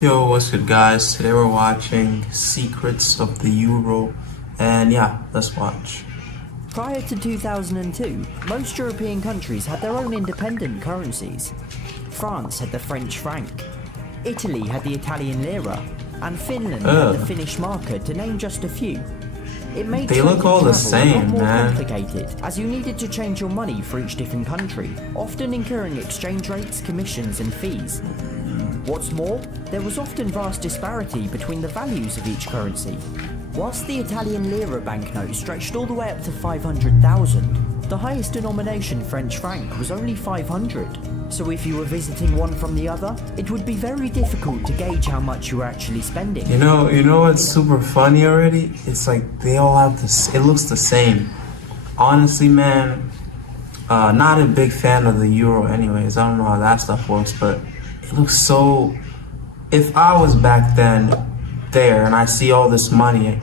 Yo, what's good guys? Today we're watching Secrets of the Euro, and yeah, let's watch. Prior to 2002, most European countries had their own independent currencies. France had the French franc, Italy had the Italian lira, and Finland had the Finnish marker, to name just a few. It made They look all the same, more man. complicated, as you needed to change your money for each different country, often incurring exchange rates, commissions and fees. What's more, there was often vast disparity between the values of each currency. Whilst the Italian lira banknote stretched all the way up to 500,000, the highest denomination French franc was only 500. So if you were visiting one from the other, it would be very difficult to gauge how much you were actually spending. You know what's super funny already? It's like they all have this, it looks the same. Honestly, man, not a big fan of the euro anyways. I don't know how that stuff works, but it looks so, if I was back then there and I see all this money,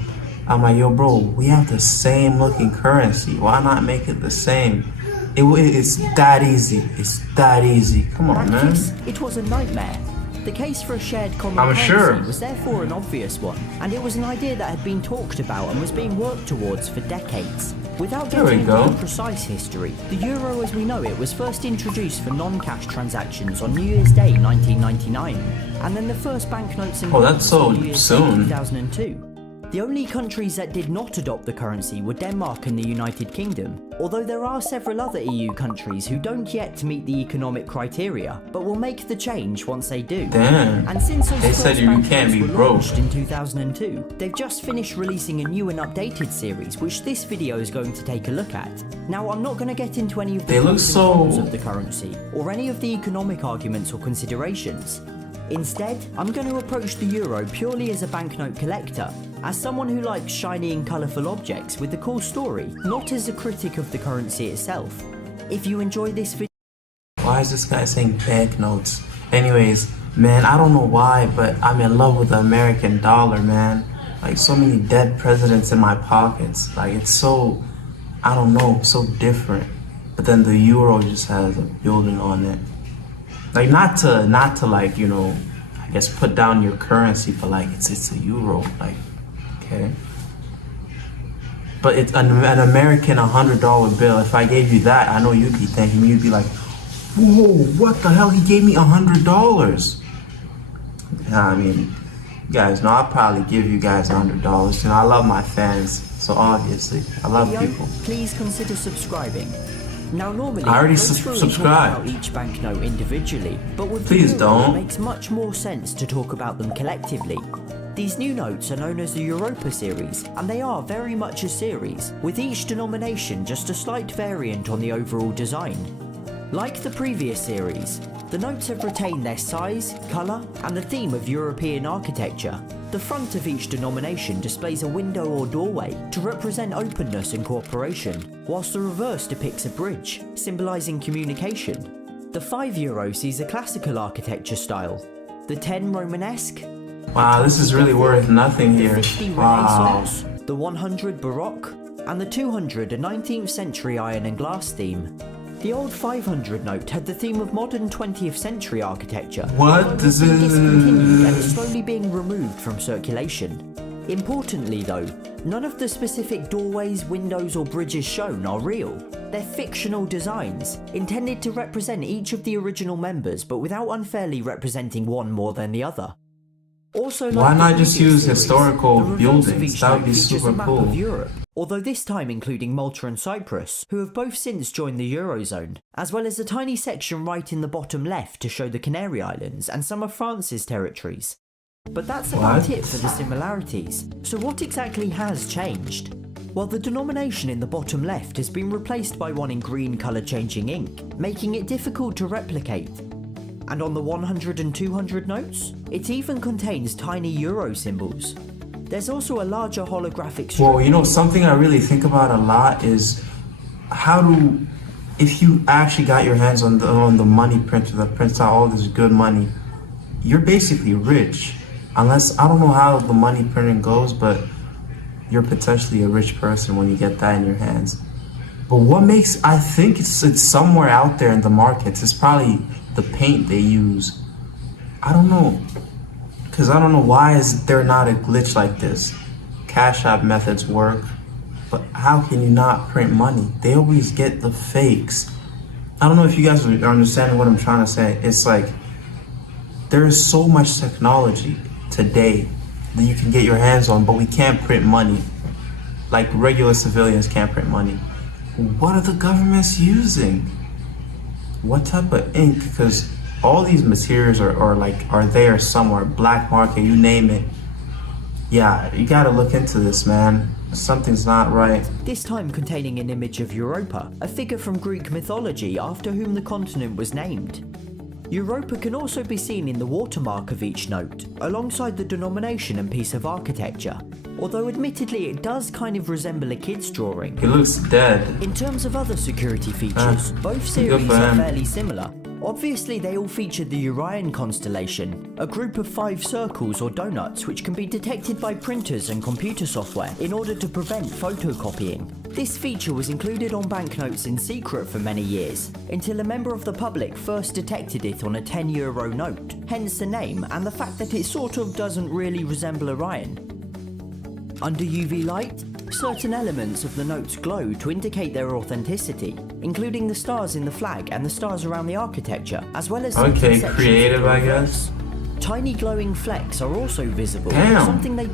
I'm like, yo bro, we have the same looking currency. Why not make it the same? It's that easy. It's that easy. Come on, man. It was a nightmare. The case for a shared common currency was therefore an obvious one, and it was an idea that had been talked about and was being worked towards for decades. Without getting into the precise history, the euro as we know it was first introduced for non-cash transactions on New Year's Day 1999, and then the first banknotes in that's so New Year's soon. Day 2002. The only countries that did not adopt the currency were Denmark and the United Kingdom, although there are several other EU countries who don't yet meet the economic criteria, but will make the change once they do. Damn. And since those they said you can't be broke in 2002, they've just finished releasing a new and updated series, which this video is going to take a look at. Now, I'm not going to get into any of the pros and cons of the currency, or any of the economic arguments or considerations. Instead, I'm going to approach the euro purely as a banknote collector, as someone who likes shiny and colourful objects with a cool story, not as a critic of the currency itself. If you enjoy this video... Why is this guy saying banknotes? Anyways, man, I don't know why, but I'm in love with the American dollar, man. Like, so many dead presidents in my pockets. Like, it's so, I don't know, so different. But then the euro just has a building on it. Like, not to like, you know, I guess put down your currency, but like, it's a euro, like, okay. But it's an American $100 bill. If I gave you that, I know you'd be thanking me. You'd be like, whoa, what the hell? He gave me $100. I mean, you guys know I'll probably give you guys $100. You know, I love my fans, so obviously, I love people. Please consider subscribing. Now, normally, I already subscribed. About each banknote individually, but with Please don't. It makes much more sense to talk about them collectively. These new notes are known as the Europa series, and they are very much a series, with each denomination just a slight variant on the overall design. Like the previous series, the notes have retained their size, colour, and the theme of European architecture. The front of each denomination displays a window or doorway to represent openness and cooperation, whilst the reverse depicts a bridge, symbolising communication. The €5 sees a classical architecture style, the 10 Romanesque. Wow, this is really worth nothing here. The 50 Renaissance, the 100 Baroque, and the 200 a 19th century iron and glass theme. The old 500 note had the theme of modern 20th century architecture. What? This is discontinued and slowly being removed from circulation. Importantly though, none of the specific doorways, windows or bridges shown are real. They're fictional designs, intended to represent each of the original members but without unfairly representing one more than the other. Also, why not just use historical buildings? That would be super cool. Europe, although this time including Malta and Cyprus, who have both since joined the Eurozone, as well as a tiny section right in the bottom left to show the Canary Islands and some of France's territories. But that's about it for the similarities. So what exactly has changed? Well, the denomination in the bottom left has been replaced by one in green colour changing ink, making it difficult to replicate. And on the 100 and 200 notes, it even contains tiny euro symbols. There's also a larger holographic... Well, you know, something I really think about a lot is if you actually got your hands on the money printer that prints out all this good money, you're basically rich. Unless, I don't know how the money printing goes, but you're potentially a rich person when you get that in your hands. But what makes, I think it's somewhere out there in the markets. It's probably the paint they use. I don't know. Because I don't know why is there not a glitch like this. Cash App methods work, but how can you not print money? They always get the fakes. I don't know if you guys are understanding what I'm trying to say. It's like there is so much technology today that you can get your hands on, but we can't print money. Like regular civilians can't print money. What are the governments using? What type of ink? Because all these materials are there somewhere, black market, you name it. Yeah, you gotta look into this, man. Something's not right. This time containing an image of Europa, a figure from Greek mythology after whom the continent was named. Europa can also be seen in the watermark of each note, alongside the denomination and piece of architecture, although admittedly it does kind of resemble a kid's drawing. It looks dead. In terms of other security features, both series are fairly similar. Obviously they all feature the Orion constellation, a group of 5 circles or donuts which can be detected by printers and computer software in order to prevent photocopying. This feature was included on banknotes in secret for many years, until a member of the public first detected it on a €10 note, hence the name and the fact that it sort of doesn't really resemble Orion. Under UV light, certain elements of the notes glow to indicate their authenticity, including the stars in the flag and the stars around the architecture, as well as some creative, I guess. Tiny glowing flecks are also visible, Damn. something they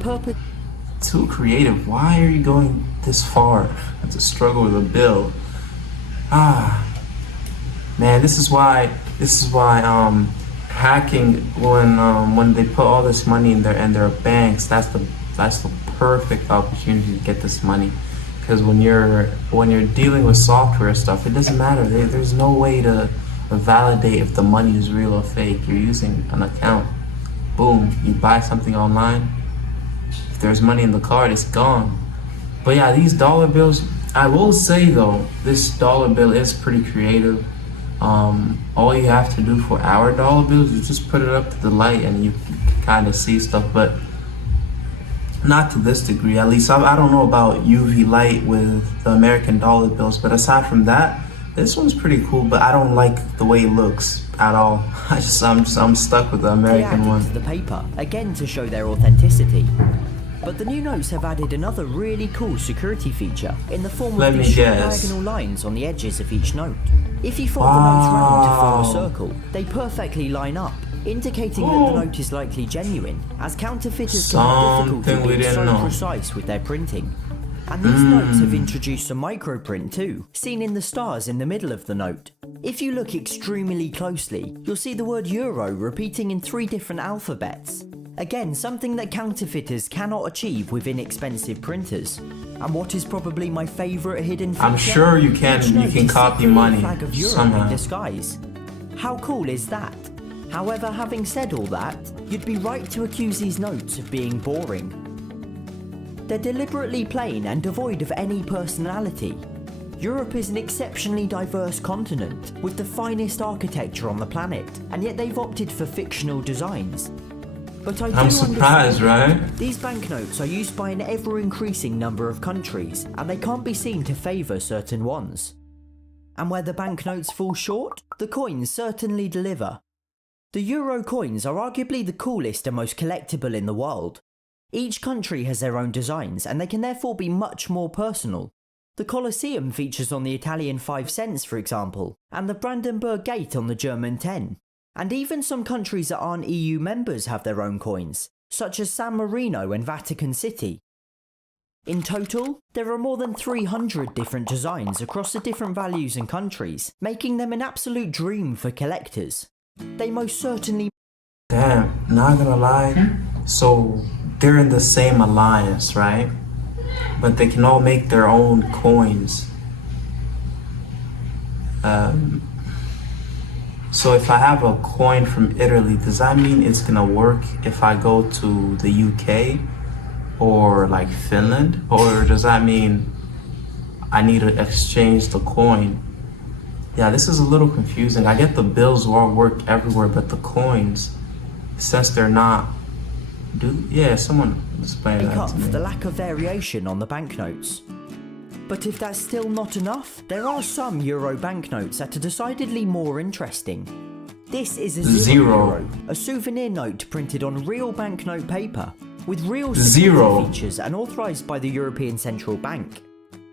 Too creative. Why are you going this far to struggle with a bill? Man, this is why hacking, when they put all this money in their banks, that's the perfect opportunity to get this money. Because when you're dealing with software stuff, it doesn't matter. There's no way to validate if the money is real or fake. You're using an account. Boom, you buy something online. If there's money in the card, it's gone. But yeah, these dollar bills, I will say though, this dollar bill is pretty creative. All you have to do for our dollar bills is just put it up to the light and you can kind of see stuff, but not to this degree. At least I don't know about UV light with the American dollar bills, but aside from that, this one's pretty cool, but I don't like the way it looks at all. I'm stuck with the American one. To the paper, again to show their authenticity. But the new notes have added another really cool security feature in the form of these short diagonal lines on the edges of each note. If you fold the notes round to form a circle, they perfectly line up, indicating that the note is likely genuine, as counterfeiters can have difficulty being so precise with their printing. And these notes have introduced a microprint too, seen in the stars in the middle of the note. If you look extremely closely, you'll see the word Euro repeating in 3 different alphabets. Again, something that counterfeiters cannot achieve with inexpensive printers. And what is probably my favourite hidden feature? I'm sure you can copy money flag of Europe somehow. in disguise. How cool is that? However, having said all that, you'd be right to accuse these notes of being boring. They're deliberately plain and devoid of any personality. Europe is an exceptionally diverse continent, with the finest architecture on the planet, and yet they've opted for fictional designs. But I'm surprised, right? These banknotes are used by an ever-increasing number of countries, and they can't be seen to favour certain ones. And where the banknotes fall short, the coins certainly deliver. The Euro coins are arguably the coolest and most collectible in the world. Each country has their own designs, and they can therefore be much more personal. The Colosseum features on the Italian 5 cents, for example, and the Brandenburg Gate on the German 10. And even some countries that aren't EU members have their own coins, such as San Marino and Vatican City. In total, there are more than 300 different designs across the different values and countries, making them an absolute dream for collectors. They most certainly... Damn, not gonna lie. So, they're in the same alliance, right? But they can all make their own coins. So if I have a coin from Italy, does that mean it's gonna work if I go to the UK or like Finland? Or does that mean I need to exchange the coin? Yeah, this is a little confusing. I get the bills will work everywhere, but the coins, since they're not, someone explain that to me. The lack of variation on the banknotes. But if that's still not enough, there are some Euro banknotes that are decidedly more interesting. This is a Zero. euro, a souvenir note printed on real banknote paper, with real Zero. security features and authorised by the European Central Bank.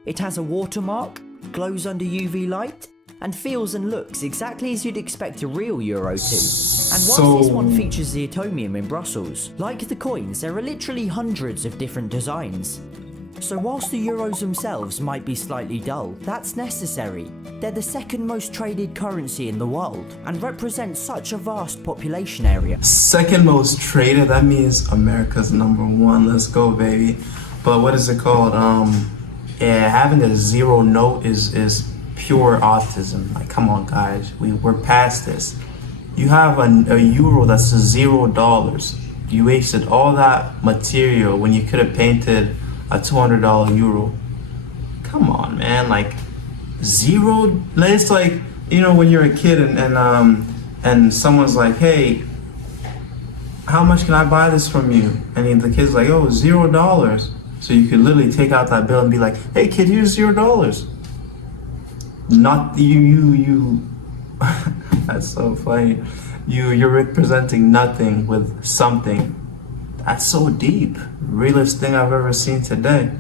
It has a watermark, glows under UV light, and feels and looks exactly as you'd expect a real euro to. And whilst this one features the atomium in Brussels, like the coins, there are literally hundreds of different designs. So whilst the euros themselves might be slightly dull, that's necessary. They're the second most traded currency in the world, and represent such a vast population area. Second most traded, that means America's number one. Let's go, baby. But what is it called? Yeah, having a zero note is pure autism. Like, come on, guys, we're past this. You have a euro that's $0. You wasted all that material when you could have painted a $200 euro. Come on, man, like zero. It's like, you know, when you're a kid and someone's like, hey, how much can I buy this from you? And the kid's like, oh, $0. So you could literally take out that bill and be like, hey kid, here's $0. Not you. That's so funny. You're representing nothing with something. That's so deep. Realest thing I've ever seen today.